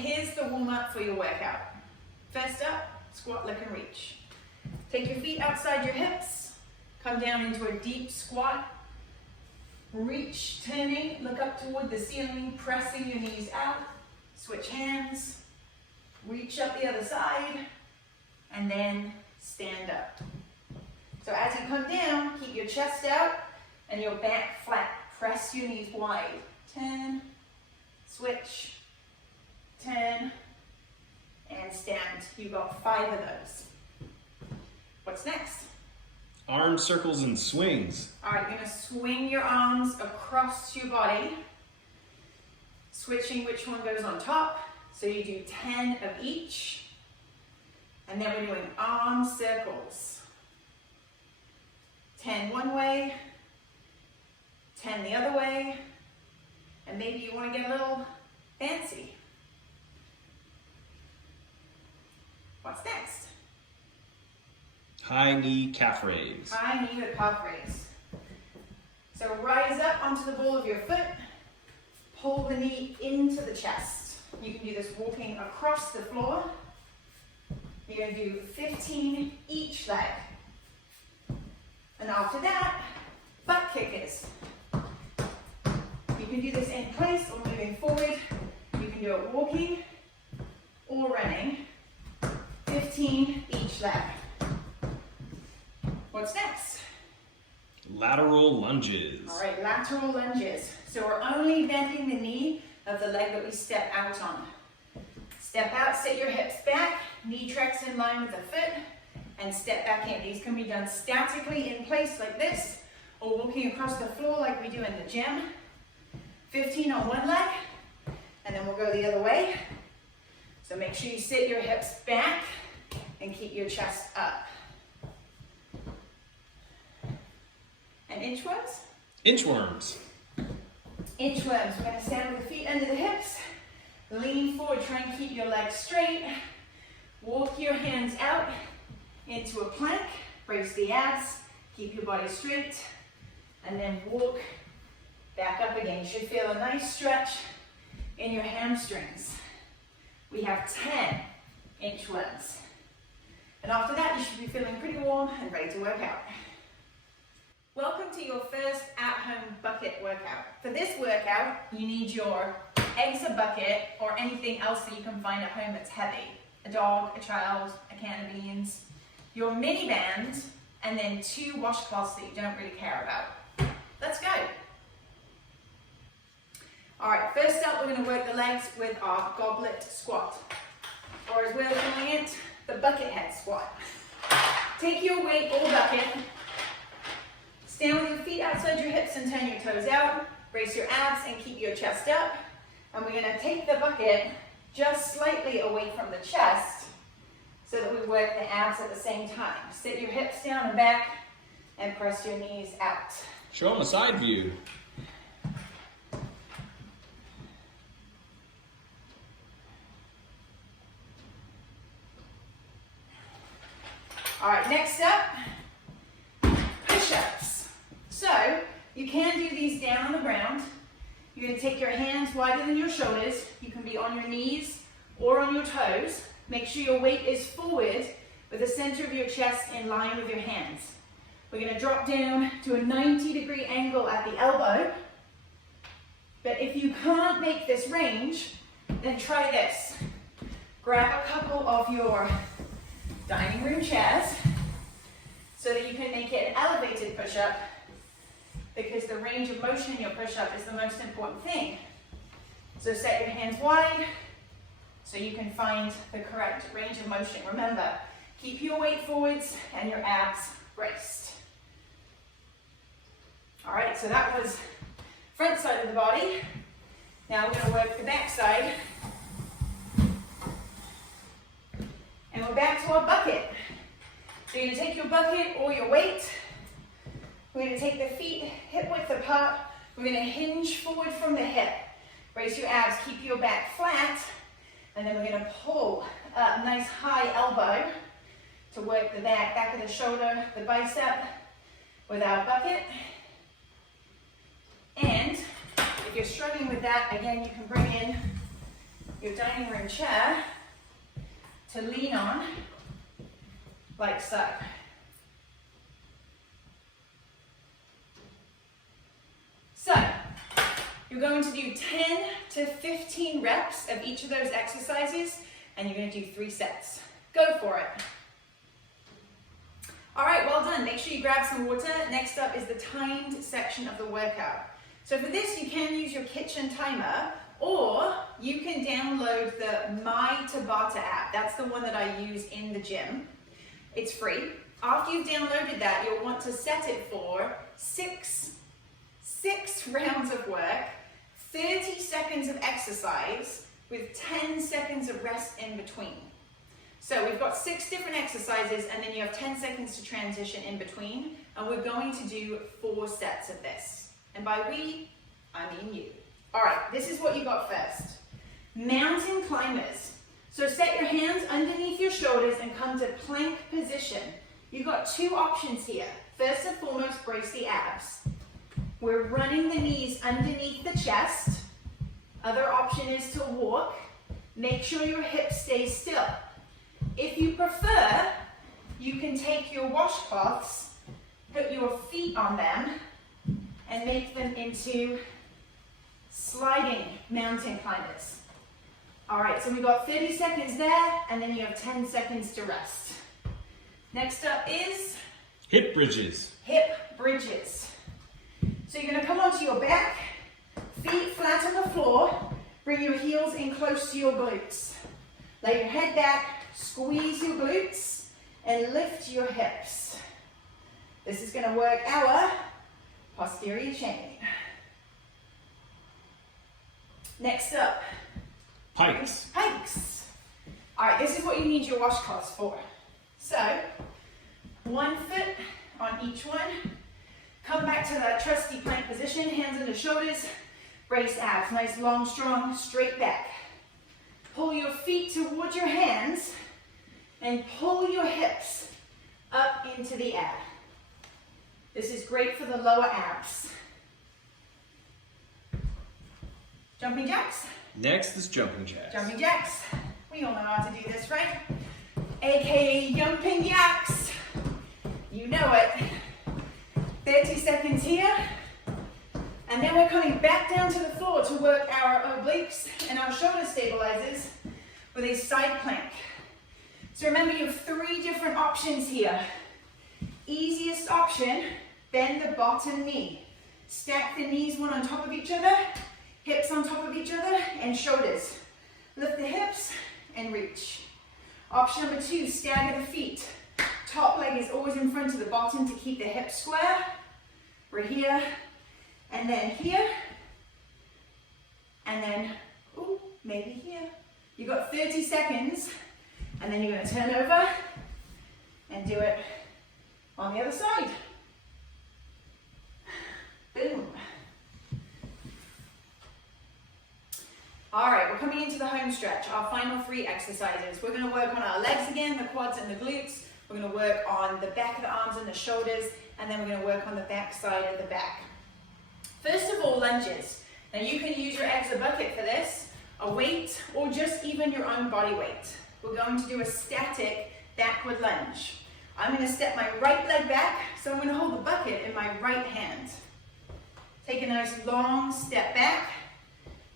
here's the warm-up for your workout. First up, squat, lick and reach. Take your feet outside your hips, come down into a deep squat, reach, turning, look up toward the ceiling, pressing your knees out, switch hands, reach up the other side, and then stand up. So as you come down, keep your chest out and your back flat. Press your knees wide. Turn, switch, turn, and stand. You've got 5 of those. What's next? Arm circles and swings. All right, you're going to swing your arms across your body, switching which one goes on top. So you do 10 of each. And then we're doing arm circles. 10 one way, 10 the other way, and maybe you want to get a little fancy. What's next? High knee calf raise. High knee or calf raise. So rise up onto the ball of your foot, pull the knee into the chest. You can do this walking across the floor. You're going to do 15 each leg. And after that, butt kickers. You can do this in place or moving forward. You can do it walking or running. 15 each leg. What's next? Lateral lunges. All right, lateral lunges. So we're only bending the knee of the leg that we step out on. Step out, sit your hips back, knee tracks in line with the foot, and step back in. These can be done statically in place like this, or walking across the floor like we do in the gym. 15 on one leg, and then we'll go the other way. So make sure you sit your hips back and keep your chest up. And inchworms? Inchworms. Inchworms. We're going to stand with the feet under the hips. Lean forward, try and keep your legs straight. Walk your hands out into a plank. Brace the abs. Keep your body straight. And then walk back up again. You should feel a nice stretch in your hamstrings. We have 10 inchworms. And after that, you should be feeling pretty warm and ready to work out. Welcome to your first at-home bucket workout. For this workout, you need your Exsurgo bucket or anything else that you can find at home that's heavy. A dog, a child, a can of beans, your Miniband, and then 2 washcloths that you don't really care about. Let's go. All right, first up, we're going to work the legs with our goblet squat, or as we're calling it, the bucket head squat. Take your weight or bucket, stand with your feet outside your hips and turn your toes out, brace your abs and keep your chest up, and we're going to take the bucket just slightly away from the chest so that we work the abs at the same time. Sit your hips down and back and press your knees out. Show them a side view. All right, next up, push-ups. So you can do these down on the ground. You're going to take your hands wider than your shoulders. You can be on your knees or on your toes. Make sure your weight is forward with the center of your chest in line with your hands. We're going to drop down to a 90-degree angle at the elbow. But if you can't make this range, then try this. Grab a couple of your dining room chairs so that you can make it an elevated push-up, because the range of motion in your push-up is the most important thing. So set your hands wide so you can find the correct range of motion. Remember, keep your weight forwards and your abs braced. All right, so that was front side of the body. Now we're going to work the back side. And we're back to our bucket. So you're going to take your bucket or your weight. We're going to take the feet hip width apart. We're going to hinge forward from the hip. Brace your abs, keep your back flat. And then we're going to pull up, nice high elbow to work the back of the shoulder, the bicep with our bucket. And if you're struggling with that, again, you can bring in your dining room chair to lean on, like so. So, you're going to do 10 to 15 reps of each of those exercises, and you're going to do 3 sets. Go for it. All right, well done. Make sure you grab some water. Next up is the timed section of the workout. So for this, you can use your kitchen timer, or you can download the My Tabata app. That's the one that I use in the gym. It's free. After you've downloaded that, you'll want to set it for six rounds of work, 30 seconds of exercise with 10 seconds of rest in between. So we've got 6 different exercises, and then you have 10 seconds to transition in between, and we're going to do 4 sets of this. And by we, I mean you. All right, this is what you got first. Mountain climbers. So set your hands underneath your shoulders and come to plank position. You've got 2 options here. First and foremost, brace the abs. We're running the knees underneath the chest. Other option is to walk. Make sure your hips stay still. If you prefer, you can take your washcloths, put your feet on them, and make them into sliding mountain climbers. All right, so we've got 30 seconds there, and then you have 10 seconds to rest. Next up is hip bridges. Hip bridges. So you're going to come onto your back, feet flat on the floor, bring your heels in close to your glutes. Lay your head back, squeeze your glutes, and lift your hips. This is going to work our posterior chain. Next up, Pikes. Pikes. All right, this is what you need your washcloths for. So, 1 foot on each one. Come back to that trusty plank position, hands on the shoulders, brace abs, nice, long, strong, straight back. Pull your feet towards your hands and pull your hips up into the air. This is great for the lower abs. Jumping jacks? Next is jumping jacks. Jumping jacks. We all know how to do this, right? AKA jumping jacks. You know it. 30 seconds here. And then we're coming back down to the floor to work our obliques and our shoulder stabilizers with a side plank. So remember, you have 3 different options here. Easiest option, bend the bottom knee. Stack the knees one on top of each other, hips on top of each other, and shoulders. Lift the hips and reach. Option number 2, stagger the feet. Top leg is always in front of the bottom to keep the hips square. We're here, and then here, and then, ooh, maybe here. You've got 30 seconds, and then you're going to turn over and do it on the other side. Boom. All right, we're coming into the home stretch, our final 3 exercises. We're going to work on our legs again, the quads and the glutes. We're going to work on the back of the arms and the shoulders, and then we're going to work on the back side of the back. First of all, lunges. Now you can use your eggs or bucket for this, a weight, or just even your own body weight. We're going to do a static backward lunge. I'm going to step my right leg back, so I'm going to hold the bucket in my right hand. Take a nice long step back.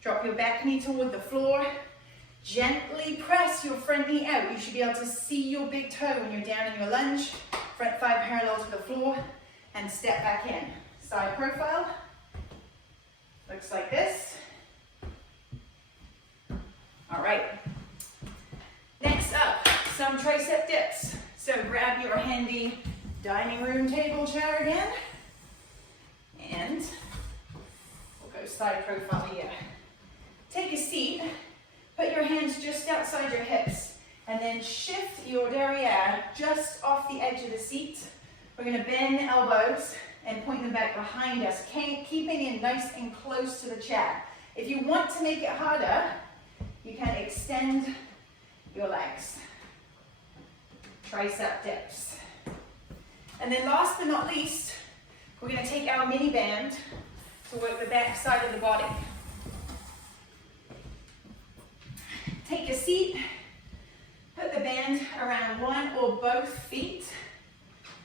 Drop your back knee toward the floor. Gently press your front knee out. You should be able to see your big toe when you're down in your lunge. Front thigh parallel to the floor, and step back in. Side profile. Looks like this. All right. Next up, some tricep dips. So grab your handy dining room table chair again. And we'll go side profile here. Take a seat, put your hands just outside your hips, and then shift your derriere just off the edge of the seat. We're going to bend the elbows and point them back behind us, keeping it nice and close to the chair. If you want to make it harder, you can extend your legs. Tricep dips. And then last but not least, we're going to take our mini band to work the back side of the body. Take a seat, put the band around one or both feet.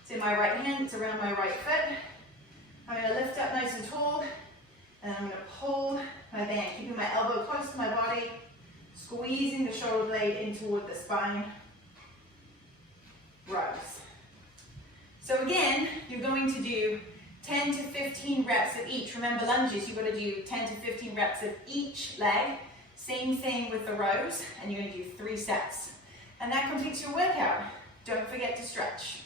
It's in my right hand, it's around my right foot. I'm going to lift up nice and tall, and I'm going to pull my band, keeping my elbow close to my body, squeezing the shoulder blade in toward the spine. Rows. So again, you're going to do 10 to 15 reps of each. Remember lunges, you've got to do 10 to 15 reps of each leg. Same thing with the rows, and you're going to do 3 sets. And that completes your workout. Don't forget to stretch.